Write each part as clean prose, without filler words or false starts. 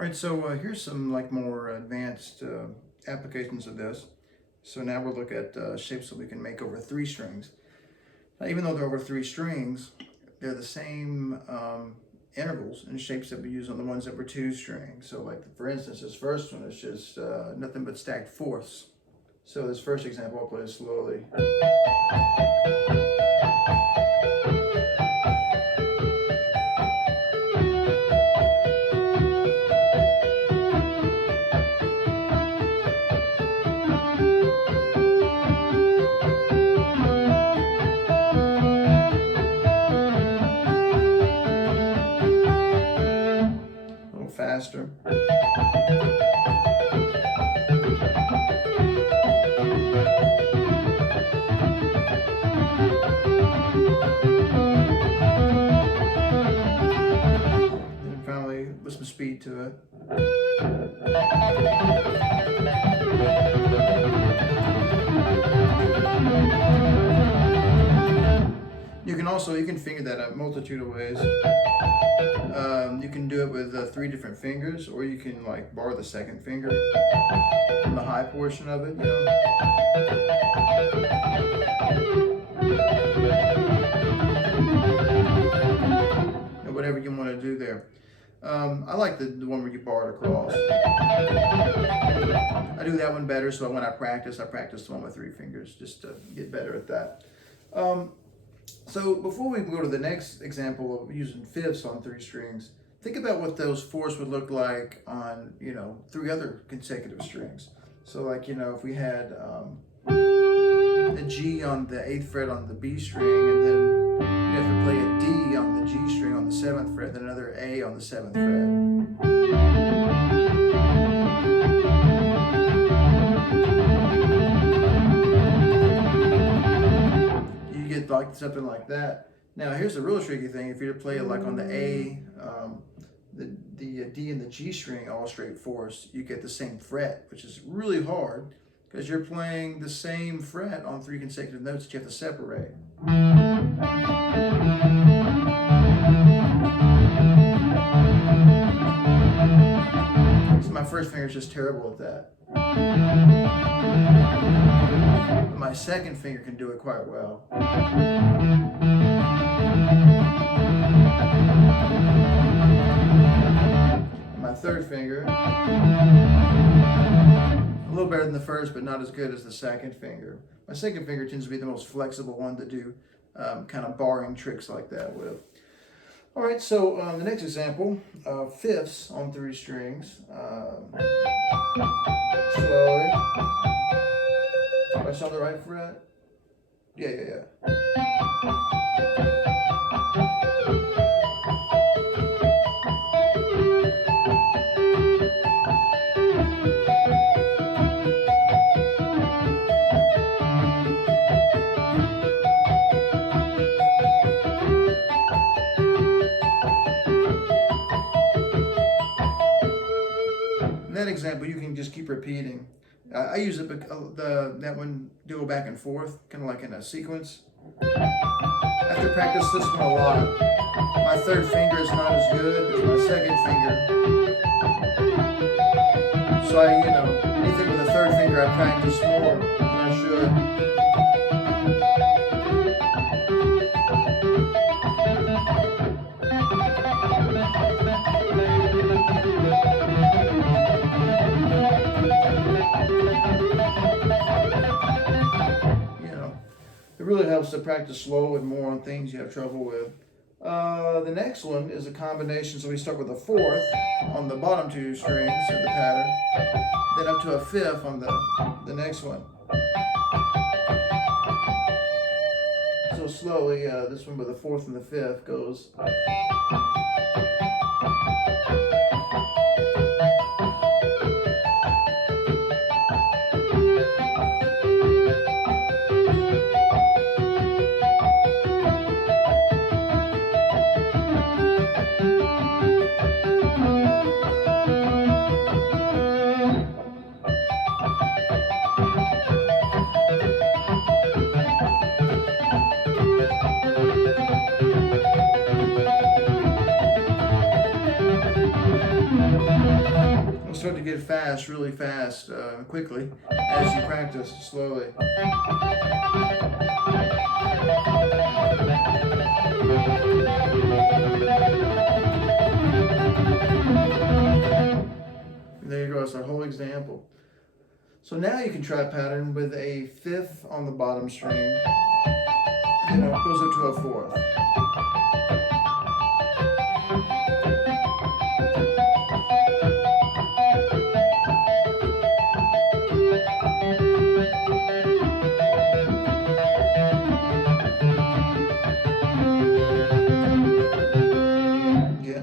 All right, so here's some like more advanced applications of this. So now we'll look at shapes that we can make over 3 strings. Now, even though they're over 3 strings, they're the same intervals and shapes that we use on the ones that were 2 strings. So like for instance, this first one is just nothing but stacked fourths. So this first example, I'll play it slowly. A little faster. And finally, with some speed to it. You can finger that a multitude of ways. You can do it with 3 different fingers, or you can like bar the second finger from the high portion of it, whatever you want to do there. I like the one where you bar it across. I do that one better, so when I practice the one with 3 fingers, just to get better at that. So before we go to the next example of using fifths on 3 strings, think about what those fourths would look like on, 3 other consecutive strings. So like, if we had a G on the 8th fret on the B string, and then you have to play a D on the G string on the 7th fret, then another A on the 7th fret. Like something like that. Now here's the real tricky thing: if you're to play it like on the A, the D and the G string all straight fourths, you get the same fret, which is really hard because you're playing the same fret on 3 consecutive notes that you have to separate. So my first finger is just terrible at that. But my second finger can do it quite well. And my third finger, a little better than the first, but not as good as the second finger. My second finger tends to be the most flexible one to do kind of barring tricks like that with. All right, so the next example, fifths on 3 strings. Slowly. Press on the right fret. Yeah. In that example, you can just keep repeating. I use it that one duo back and forth, kind of like in a sequence. I have to practice this one a lot. My third finger is not as good as my second finger. So anything with a third finger, I practice more than I should. It really helps to practice slow and more on things you have trouble with. The next one is a combination. So we start with a 4th on the bottom 2 strings of the pattern, then up to a 5th on the next one. So slowly, this one with the 4th and the 5th goes. start to get fast, really fast, quickly, as you practice slowly. And there you go, it's our whole example. So now you can try a pattern with a fifth on the bottom string, and it goes up to a fourth. Yeah.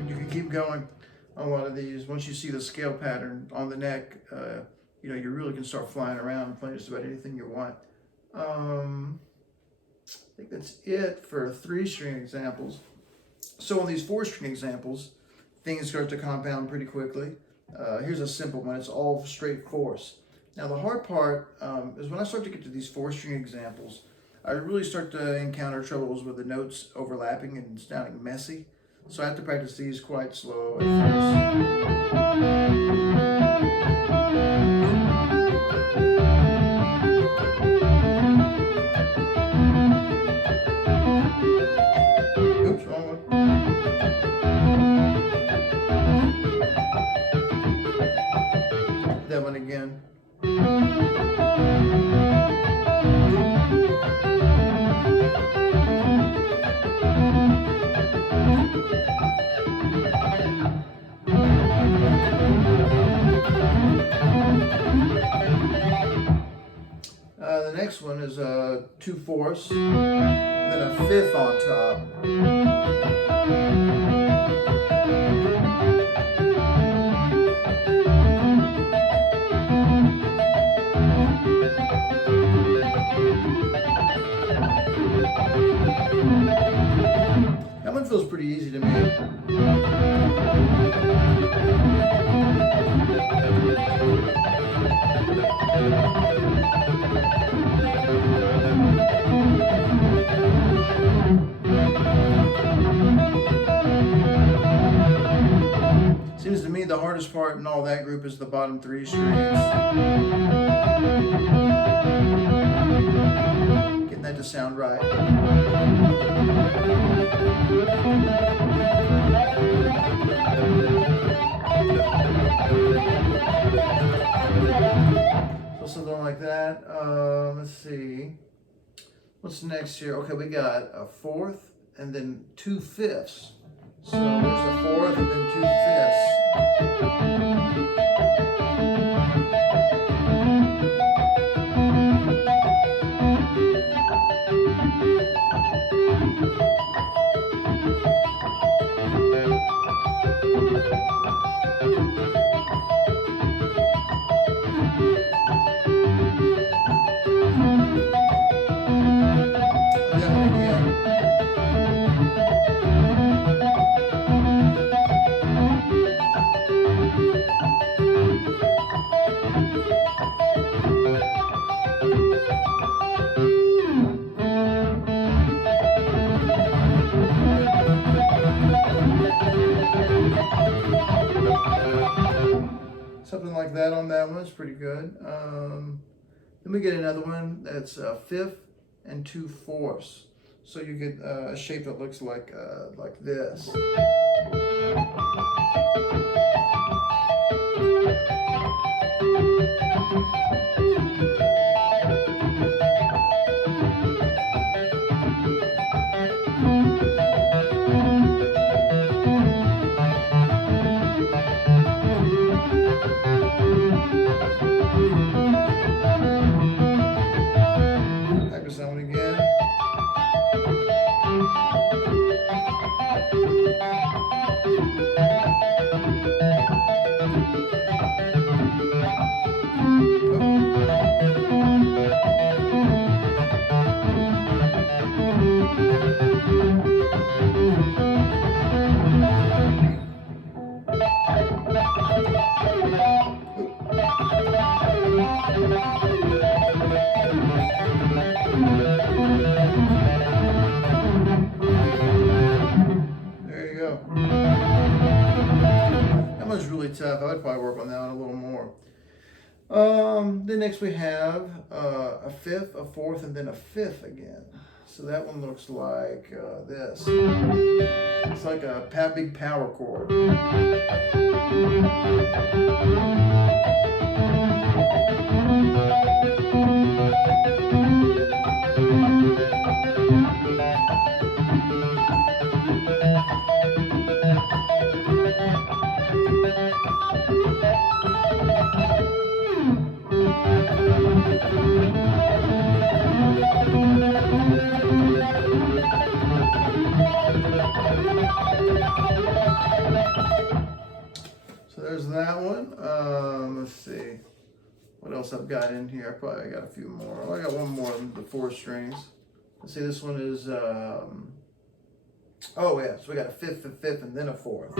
You can keep going on a lot of these. Once you see the scale pattern on the neck, you really can start flying around and playing just about anything you want. I think that's it for 3-string examples. So on these 4-string examples, things start to compound pretty quickly. Here's a simple one. It's all straight fourths. Now the hard part is when I start to get to these 4-string examples, I really start to encounter troubles with the notes overlapping and sounding messy. So I have to practice these quite slow at first. Oops, wrong one. That one again. The next one is 2/4, then a fifth on top. That one feels pretty easy to me. Seems to me the hardest part in all that group is the bottom 3 strings. Getting that to sound right. So something like that. Let's see. What's next here? Okay, we got a fourth and then 2/5. So there's a fourth and then 2/5. Something like that on that one is pretty good. Then we get another one that's a fifth and 2/4. So you get a shape that looks like this. Practice that one again. go. That one's really tough. I would probably work on that one a little more. Then next we have a fifth, a fourth, and then a fifth again. So that one looks like this. It's like a big power chord. So there's that one. Let's see what else I've got in here. I probably got a few more. Oh, I got one more of the 4 strings. Let's see, this one is oh yeah, so we got a fifth, and then a fourth.